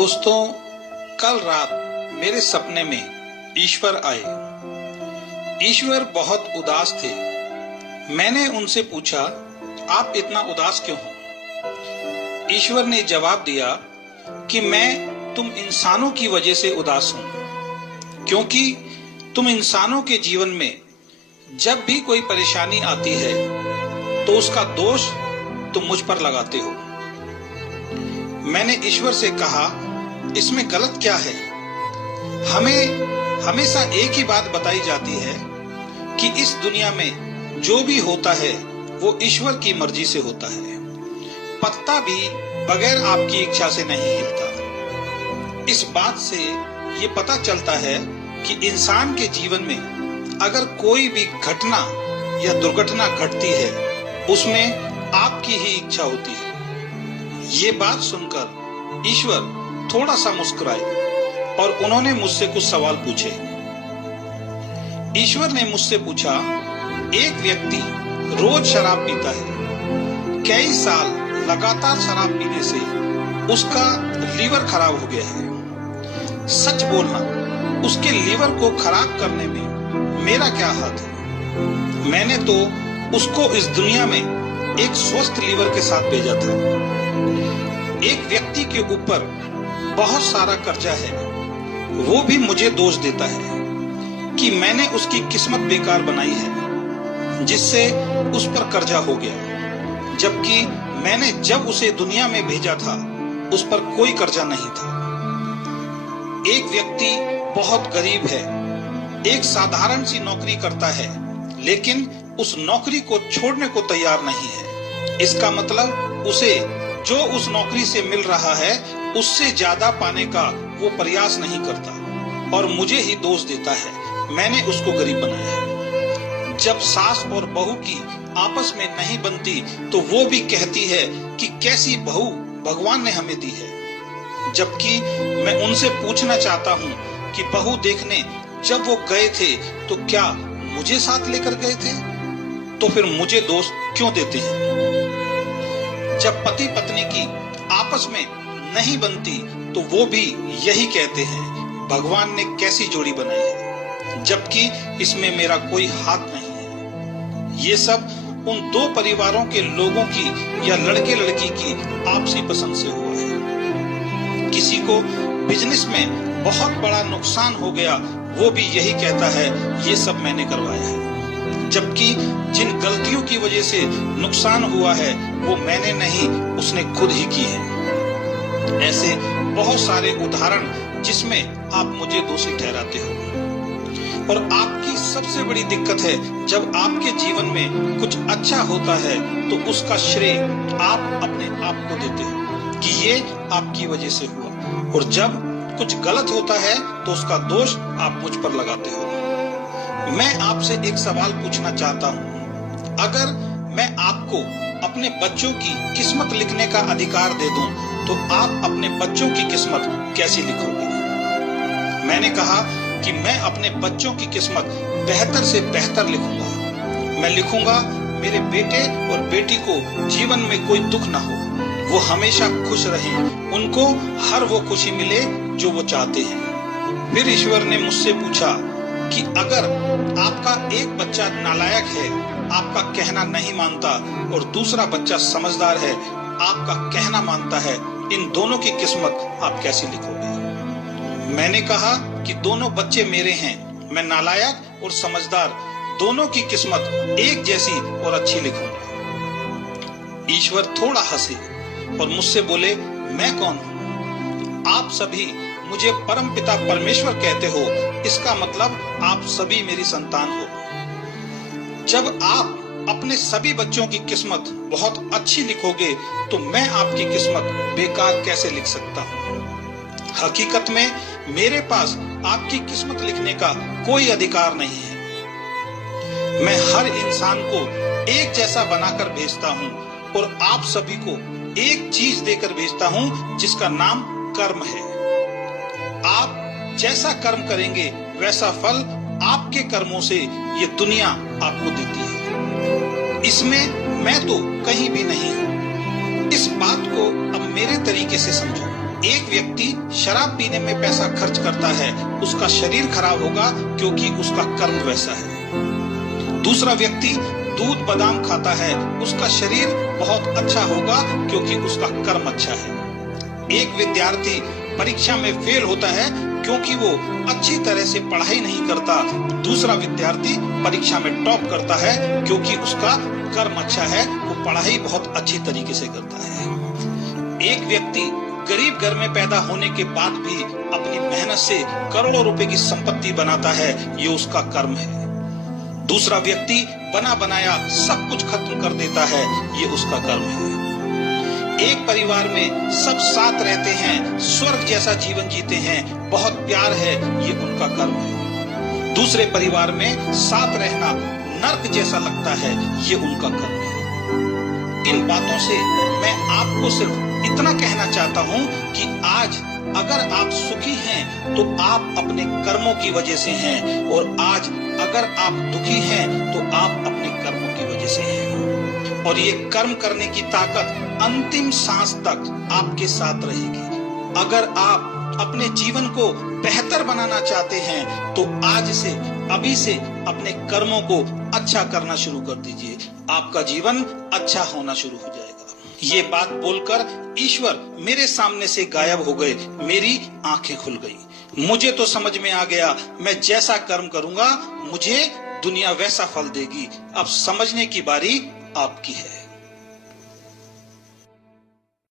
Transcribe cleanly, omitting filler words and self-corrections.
दोस्तों, कल रात मेरे सपने में ईश्वर आए। ईश्वर बहुत उदास थे। मैंने उनसे पूछा, आप इतना उदास क्यों हो? ईश्वर ने जवाब दिया कि मैं तुम इंसानों की वजह से उदास हूं, क्योंकि तुम इंसानों के जीवन में जब भी कोई परेशानी आती है तो उसका दोष तुम मुझ पर लगाते हो। मैंने ईश्वर से कहा, इसमें गलत क्या है? हमें हमेशा एक ही बात बताई जाती है कि इस दुनिया में जो भी होता है वो ईश्वर की मर्जी से होता है। पत्ता भी बगैर आपकी इच्छा से नहीं हिलता। इस बात से ये पता चलता है कि इंसान के जीवन में अगर कोई भी घटना या दुर्घटना घटती है उसमें आपकी ही इच्छा होती है। ये बात सुनकर ईश्वर थोड़ा सा मुस्कुराए और उन्होंने मुझसे कुछ सवाल पूछे। ईश्वर ने मुझसे पूछा, एक व्यक्ति रोज शराब पीता है, कई साल लगातार शराब पीने से उसका लीवर खराब हो गया है। सच बोलना, उसके लीवर को खराब करने में मेरा क्या हाथ है? मैंने तो उसको इस दुनिया में एक स्वस्थ लीवर के साथ भेजा था। एक व्यक्ति के ऊपर बहुत सारा कर्जा है, वो भी मुझे दोष देता है कि मैंने उसकी किस्मत बेकार बनाई है जिससे उस पर कर्जा हो गया, जबकि मैंने जब उसे दुनिया में भेजा था उस पर कोई कर्जा नहीं था। एक व्यक्ति बहुत गरीब है, एक साधारण सी नौकरी करता है, लेकिन उस नौकरी को छोड़ने को तैयार नहीं है। इसका मतलब उसे जो उस नौकरी से मिल रहा है उससे ज्यादा पाने का वो प्रयास नहीं करता और मुझे ही दोष देता है, मैंने उसको गरीब बनाया है। जब सास और बहू की आपस में नहीं बनती तो वो भी कहती है कि कैसी बहू भगवान ने हमें दी है। जबकि मैं उनसे पूछना चाहता हूँ कि बहू देखने जब वो गए थे तो क्या मुझे साथ लेकर गए थे? तो फिर मुझे दोष क्यों देते हैं? जब पति पत्नी की आपस में नहीं बनती तो वो भी यही कहते हैं, भगवान ने कैसी जोड़ी बनाई है, जबकि इसमें मेरा कोई हाथ नहीं है। ये सब उन दो परिवारों के लोगों की या लड़के लड़की की आपसी पसंद से हुआ है। किसी को बिजनेस में बहुत बड़ा नुकसान हो गया, वो भी यही कहता है, ये सब मैंने करवाया है, जबकि जिन गलतियों की वजह से नुकसान हुआ है वो मैंने नहीं, उसने खुद ही की है। ऐसे बहुत सारे उदाहरण जिसमें आप मुझे दोषी ठहराते हो। और आपकी सबसे बड़ी दिक्कत है, जब आपके जीवन में कुछ अच्छा होता है तो उसका श्रेय आप अपने आप को देते हो कि ये आपकी वजह से हुआ, और जब कुछ गलत होता है तो उसका दोष आप मुझ पर लगाते हो। मैं आपसे एक सवाल पूछना चाहता हूँ, अगर मैं आपको अपने बच्चों की किस्मत लिखने का अधिकार दे दूं तो आप अपने बच्चों की किस्मत कैसी लिखोगे? मैंने कहा कि मैं अपने बच्चों की किस्मत बेहतर से बेहतर लिखूंगा। मैं लिखूंगा, मेरे बेटे और बेटी को जीवन में कोई दुख ना हो, वो हमेशा खुश रहें, उनको हर वो खुशी मिले जो वो चाहते हैं। फिर ईश्वर ने मुझसे पूछा कि अगर आपका एक बच्चा नालायक है, आपका कहना नहीं मानता, और दूसरा बच्चा समझदार है, आपका कहना मानता है, इन दोनों की किस्मत आप कैसी लिखोगे? मैंने कहा कि दोनों बच्चे मेरे हैं, मैं नालायक और समझदार दोनों की किस्मत एक जैसी और अच्छी लिखूंगा। ईश्वर थोड़ा हंसे और मुझसे बोले, मैं कौन हूँ? आप सभी मुझे परमपिता परमेश्वर कहते हो, इसका मतलब आप सभी मेरी संतान हो। जब आप अपने सभी बच्चों की किस्मत बहुत अच्छी लिखोगे तो मैं आपकी किस्मत बेकार कैसे लिख सकता हूँ? हकीकत में मेरे पास आपकी किस्मत लिखने का कोई अधिकार नहीं है। मैं हर इंसान को एक जैसा बनाकर भेजता हूँ और आप सभी को एक चीज देकर भेजता हूँ जिसका नाम कर्म है। आप जैसा कर्म करेंगे वैसा फल आपके कर्मों से ये दुनिया आपको देती है। इसमें मैं तो कहीं भी नहीं हूँ। इस बात को अब मेरे तरीके से समझो। एक व्यक्ति शराब पीने में पैसा खर्च करता है, उसका शरीर खराब होगा क्योंकि उसका कर्म वैसा है। दूसरा व्यक्ति दूध बादाम खाता है, उसका शरीर बहुत अच्छा होगा क्योंकि उसका कर्म अच्छा है। एक विद्यार्थी परीक्षा में फेल होता है क्योंकि वो अच्छी तरह से पढ़ाई नहीं करता। दूसरा विद्यार्थी परीक्षा में टॉप करता है क्योंकि उसका कर्म अच्छा है, वो पढ़ाई बहुत अच्छी तरीके से करता है। एक व्यक्ति गरीब घर में पैदा होने के बाद भी अपनी मेहनत से करोड़ों रुपए की संपत्ति बनाता है, ये उसका कर्म है। दूसरा व्यक्ति बना बनाया सब कुछ खत्म कर देता है, ये उसका कर्म है। एक परिवार में सब साथ रहते हैं, स्वर्ग जैसा जीवन जीते हैं, बहुत प्यार है, ये उनका कर्म है। दूसरे परिवार में साथ रहना नर्क जैसा लगता है, ये उनका कर्म है। इन बातों से मैं आपको सिर्फ इतना कहना चाहता हूं कि आज अगर आप सुखी हैं तो आप अपने कर्मों की वजह से हैं, और आज अगर आप दुखी हैं तो आप अपने कर्मों की वजह से हैं। और ये कर्म करने की ताकत अंतिम सांस तक आपके साथ रहेगी। अगर आप अपने जीवन को बेहतर बनाना चाहते हैं तो आज से, अभी से अपने कर्मों को अच्छा करना शुरू कर दीजिए। आपका जीवन अच्छा होना शुरू हो जाएगा। ये बात बोलकर ईश्वर मेरे सामने से गायब हो गए, मेरी आंखें खुल गई। मुझे तो समझ में आ गया, मैं जैसा कर्म करूंगा मुझे दुनिया वैसा फल देगी। अब समझने की बारी आपकी है।